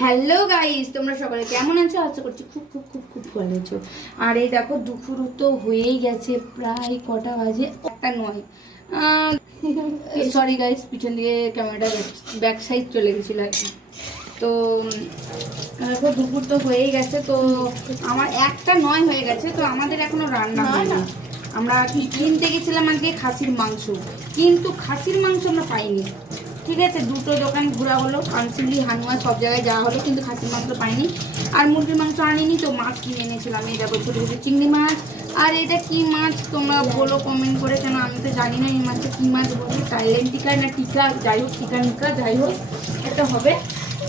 Hello guys, তোমরা সকলে কেমন আছো? আশা করছি খুব খুব খুব খুব ভালো আছো। আর এই দেখো দুপুর তো হয়েই গেছে, প্রায় কটা বাজে, একটা নয়। সরি গাইস, পিছন দিকে ক্যামেরাটা ব্যাক সাইড চলে গেছিল আর কি। তো দেখো দুপুর তো হয়েই গেছে, তো আমার একটা নয় হয়ে গেছে, তো আমাদের এখনো রান্না হয়নি। আমরা কিনতে গেছিলাম আজকে খাসির মাংস, কিন্তু খাসির মাংস আমরা পাইনি। ঠিক আছে, দুটো দোকান ঘোরা হলো, কানসিলি হানুয়া সব জায়গায় যাওয়া হলো, কিন্তু খাসির মাংস পাইনি। আর মুরগির মাংস আনিনি, তো মাছ কিনে এনেছিলাম। এই দেখো ছোটো ছোটো চিংড়ি মাছ। আর এটা কি মাছ তোমরা বলো কমেন্ট করে, কেন আমি তো জানি না এই মাছটা কী মাছ বলে, টাইলেন টিকা না টিকা, যাই হোক টিকা নিকা যাই হোক এটা হবে।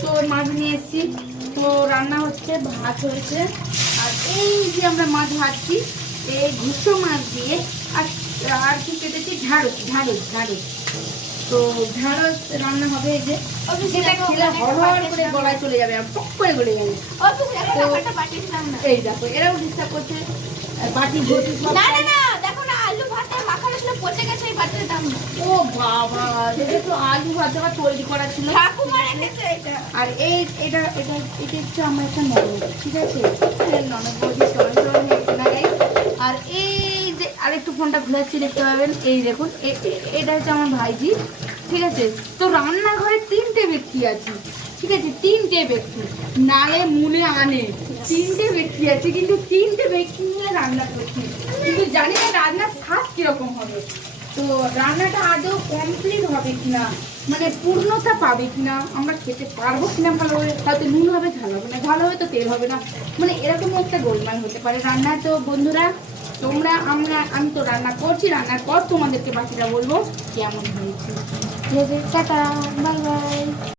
তো মাছ নিয়ে এসেছি, তো রান্না হচ্ছে, ভাত হয়েছে। আর এই যে আমরা মাছ ভাজছি, এই ঘুষো মাছ দিয়ে আর আর কি কেটেছি, ঢাড়স ঢাড়স ঢাড়স। তো ঢাড়স রান্না হবে। এই যে যেটা খেলে হড়হড় করে গলায় চলে যাবে, আর পক করে গলে যাবে। এই দেখো এরাও ডিস্টার্ব করছে, বাটি ভর্তি সব। ও বাবা, এটা তো আলু ভাজা তৈরি করা ছিল। আর এই এটা এটা এটা হচ্ছে আমার একটা ননদ, ঠিক আছে, ননদ বৌদি না গাইস। আর এই যে আরেকটু ফোনটা ঘুরাচ্ছি, দেখতে পাবেন, এই দেখুন এটা হচ্ছে আমার ভাইজি, ঠিক আছে। তো রান্নাঘরে 3টে ব্যক্তি আছে, ঠিক আছে, 3টে ব্যক্তি নালে মুলে আনে, 3টে ব্যক্তি আছে, কিন্তু 3টে ব্যক্তি মিলে রান্না করছি, কিন্তু জানি না রান্নার স্বাদ কিরকম হবে। তো রান্নাটা আদৌ কমপ্লিট হবে কিনা, মানে পূর্ণতা পাবে কিনা, আমরা খেতে পারবো কিনা ভালো হবে, হয়তো নুন হবে, ঝাল হবে না, ঝাল হবে তো তেল হবে না, মানে এরকম একটা গোলমাল হতে পারে রান্না। তো বন্ধুরা তোমরা আমি তো রান্না করছি, রান্নার পর তোমাদেরকে বাকিটা বলবো কেমন হয়েছে। Tata, bye bye.